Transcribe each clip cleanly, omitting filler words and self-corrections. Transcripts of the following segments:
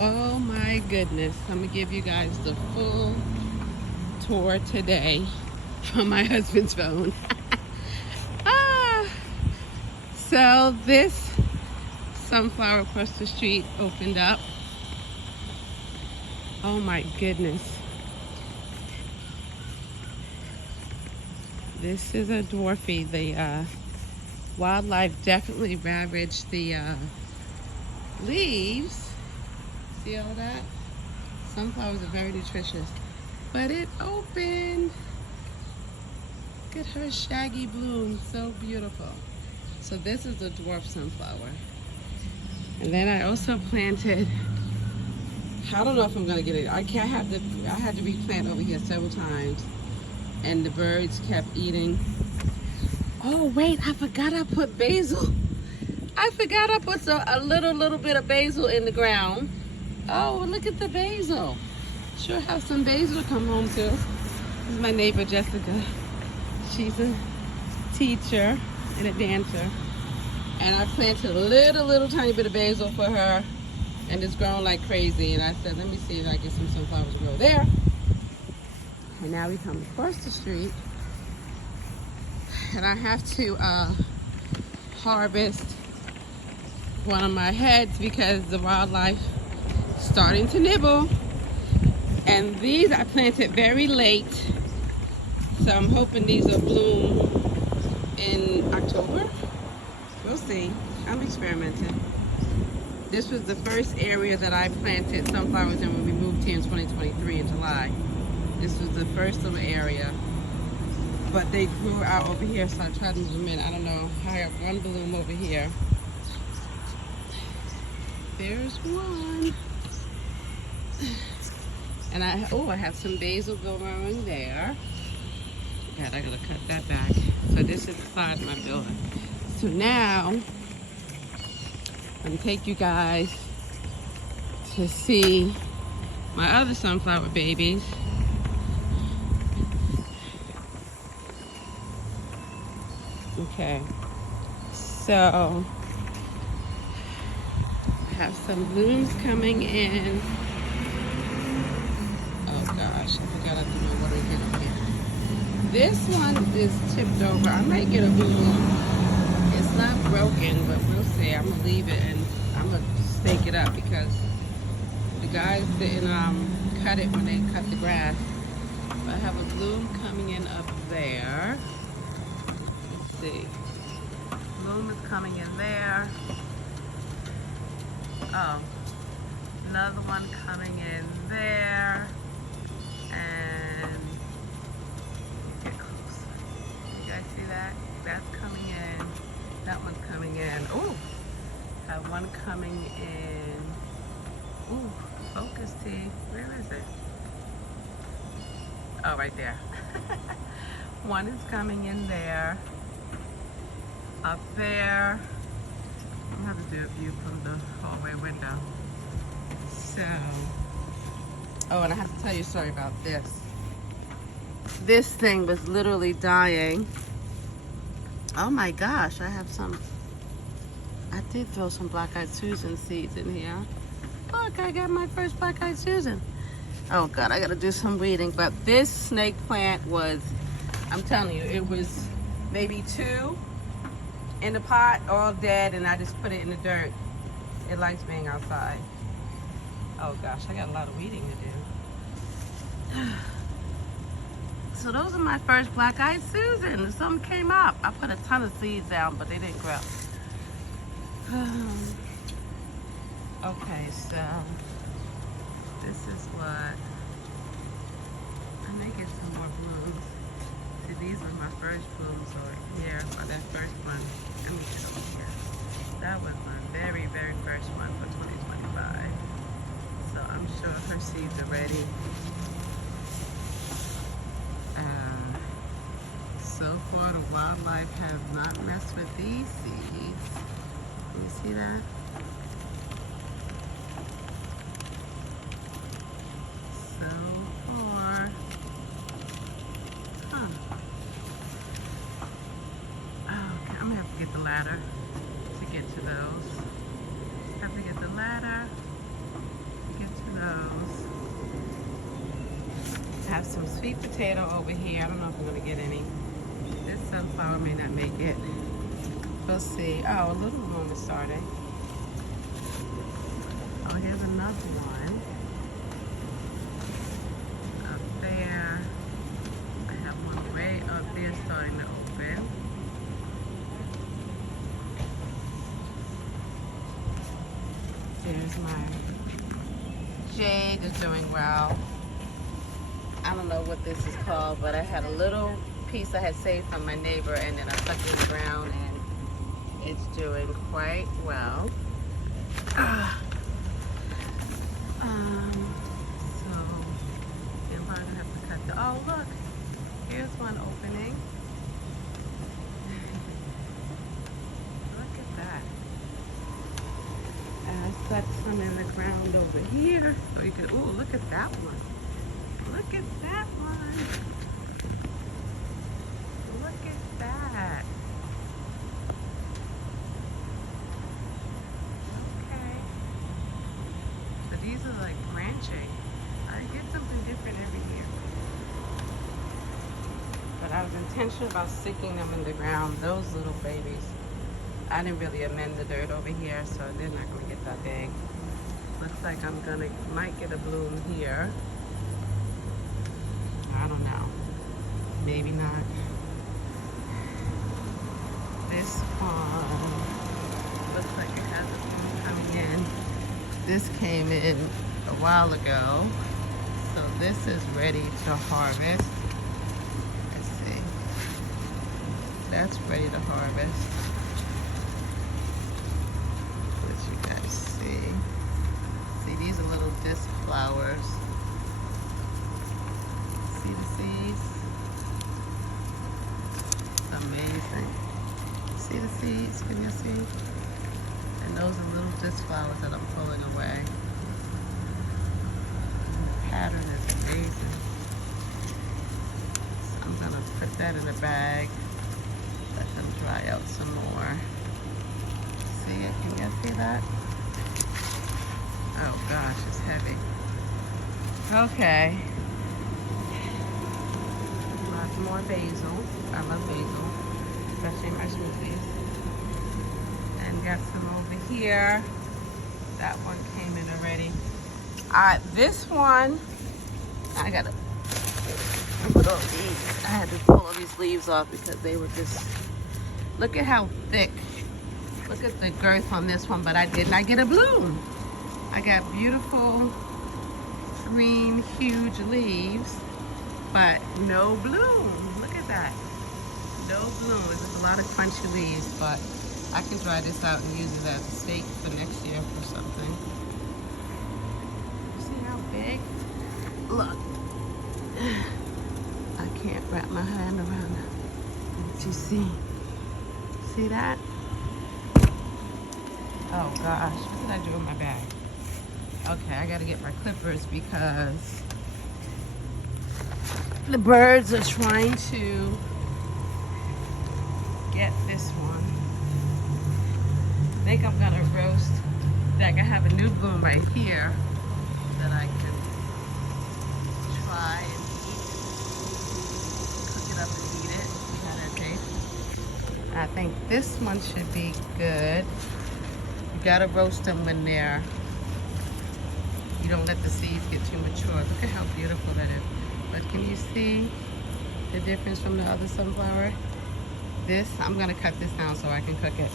Oh my goodness. I'm gonna give you guys the full tour today from my husband's phone. ah, so this sunflower across the street opened up. Oh my goodness. This is a dwarfie. The wildlife definitely ravaged the leaves. See all that? Sunflowers are very nutritious. But it opened. Look at her shaggy bloom, so beautiful. So this is a dwarf sunflower. And then I also planted, I don't know if I'm gonna get it. I had to replant over here several times and the birds kept eating. Oh wait, I forgot I put basil. I forgot I put a little bit of basil in the ground. Oh, look at the basil. Sure have some basil to come home to. This is my neighbor Jessica. She's a teacher and a dancer. And I planted a little tiny bit of basil for her, and it's grown like crazy. And I said, let me see if I can get some sunflowers to grow there. And now we come across the street, and I have to harvest one of my heads because the wildlife is starting to nibble. And these I planted very late, so I'm hoping these will bloom in October. We'll see. I'm experimenting. This was the first area that I planted sunflowers in when we moved here in 2023 in July. This was the first little area. But they grew out over here, so I tried to move them in. I don't know. I have one bloom over here. There's one. And I have some basil growing there. God, I gotta cut that back. So this is the side of my building. So now, I'm gonna take you guys to see my other sunflower babies. Okay, so I have some blooms coming in. Oh gosh, I forgot I threw my water again up here. This one is tipped over. I might get a bloom. It's not broken, but we'll see. I'm gonna leave it and I'm gonna stake it up because the guys didn't cut it when they cut the grass. But I have a bloom coming in up there. Let's see. Bloom is coming in there. Oh, another one coming in there. And get close. You guys see that? That's coming in. That one's coming in. Ooh, have one coming in. Ooh, focus T. Where is it? Oh, right there. One is coming in there. Up there. I'm gonna have to do a view from the hallway window. So, oh, and I have to tell you a story about this. This thing was literally dying. Oh my gosh, I have some, I did throw some black-eyed Susan seeds in here. Look, I got my first black-eyed Susan. Oh God, I gotta do some weeding. But this snake plant was, I'm telling you, it was maybe 2 in the pot, all dead, and I just put it in the dirt. It likes being outside. Oh gosh, I got a lot of weeding to do. So those are my first black-eyed Susan. Some came up. I put a ton of seeds down, but they didn't grow. Okay, so this is what, I may get some more blooms. See, these are my first blooms over here, or that first one. Let me get over here. That was my very first one for 2025. So I'm sure her seeds are ready. So far, the wildlife has not messed with these seeds. Can you see that? So far, oh, okay, I'm gonna have to get the ladder to get to those. Have to get the ladder. have some sweet potato over here. I don't know if I'm gonna get any. This sunflower may not make it. We'll see. Oh, a little bloom is starting. Oh, here's another one. Up there. I have one way up there starting to open. There's my jade is doing well. I don't know what this is called, but I had a little piece I had saved from my neighbor, and then I stuck it in the ground, and it's doing quite well. So I'm probably gonna have to cut the. Oh look, here's one opening. Look at that. And I stuck some in the ground over here, so you can. Ooh, look at that one. Look at that one. Look at that. Okay. So these are like branching. I get something different every year. But I was intentional about sticking them in the ground. Those little babies. I didn't really amend the dirt over here, so they're not gonna get that big. Looks like might get a bloom here. I don't know. Maybe not. This one looks like it has a bloom coming in. This came in a while ago. So this is ready to harvest. Let's see. That's ready to harvest. Let you guys see. See, these are little disc flowers. See the seeds? It's amazing. See the seeds? Can you see? And those are little disc flowers that I'm pulling away. The pattern is amazing. So I'm gonna put that in a bag. Let them dry out some more. See it? Can you see that? Oh gosh, it's heavy. Okay. More basil. I love basil, especially in my smoothies. And got some over here. That one came in already. Alright, this one, I gotta put all these. I had to pull all these leaves off because they were just, look at how thick. Look at the girth on this one, but I did not get a bloom. I got beautiful green, huge leaves. But no bloom. Look at that. No bloom. There's a lot of crunchy leaves, but I can dry this out and use it as a stake for next year for something. See how big? Look. I can't wrap my hand around it. What you see? See that? Oh gosh, what did I do in my bag? Okay, I gotta get my clippers because the birds are trying to get this one. I think I'm gonna roast. Like I have a new bloom right here that I can try and eat. Cook it up and eat it. See how that tastes. I think this one should be good. You gotta roast them when you don't let the seeds get too mature. Look at how beautiful that is. But can you see the difference from the other sunflower? This, I'm gonna cut this down so I can cook it.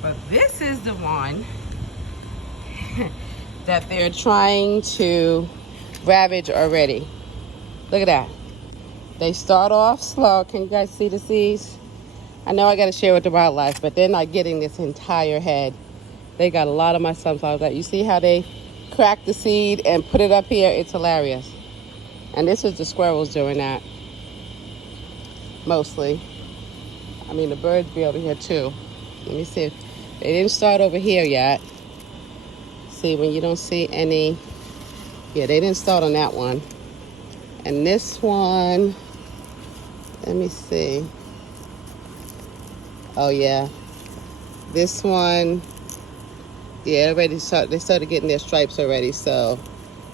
But this is the one that they're trying to ravage already. Look at that. They start off slow. Can you guys see the seeds? I know I gotta share with the wildlife, but they're not getting this entire head. They got a lot of my sunflowers out. You see how they crack the seed and put it up here? It's hilarious. And this is the squirrels doing that, mostly. I mean, the birds be over here too. Let me see if they didn't start over here yet. See, when you don't see any, yeah, they didn't start on that one. And this one, let me see. Oh yeah, this one, yeah, they started getting their stripes already. So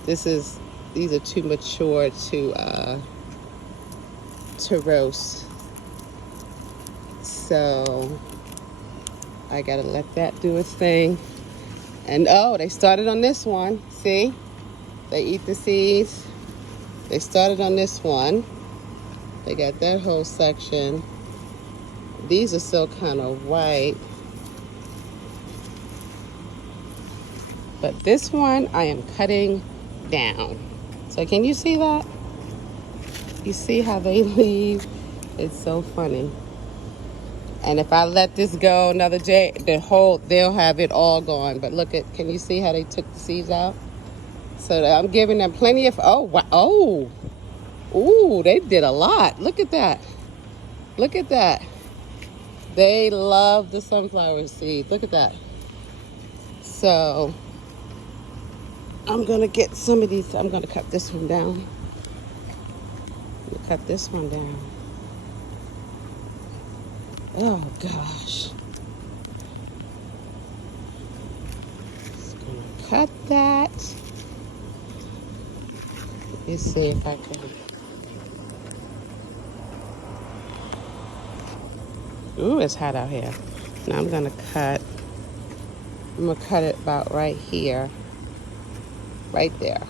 this is these are too mature to roast. So I gotta let that do its thing. And oh, they started on this one. See? They eat the seeds. They started on this one. They got that whole section. These are still kind of white. But this one I am cutting down. So can you see that? You see how they leave? It's so funny. And if I let this go another day, they'll have it all gone. But look at, can you see how they took the seeds out? So I'm giving them plenty of, oh, wow, oh, ooh, they did a lot. Look at that. Look at that. They love the sunflower seeds. Look at that. So I'm gonna get some of these. I'm gonna cut this one down. Cut this one down. Oh gosh. Just gonna cut that. Let me see if I can. Ooh, it's hot out here. Now I'm gonna cut it about right here. Right there.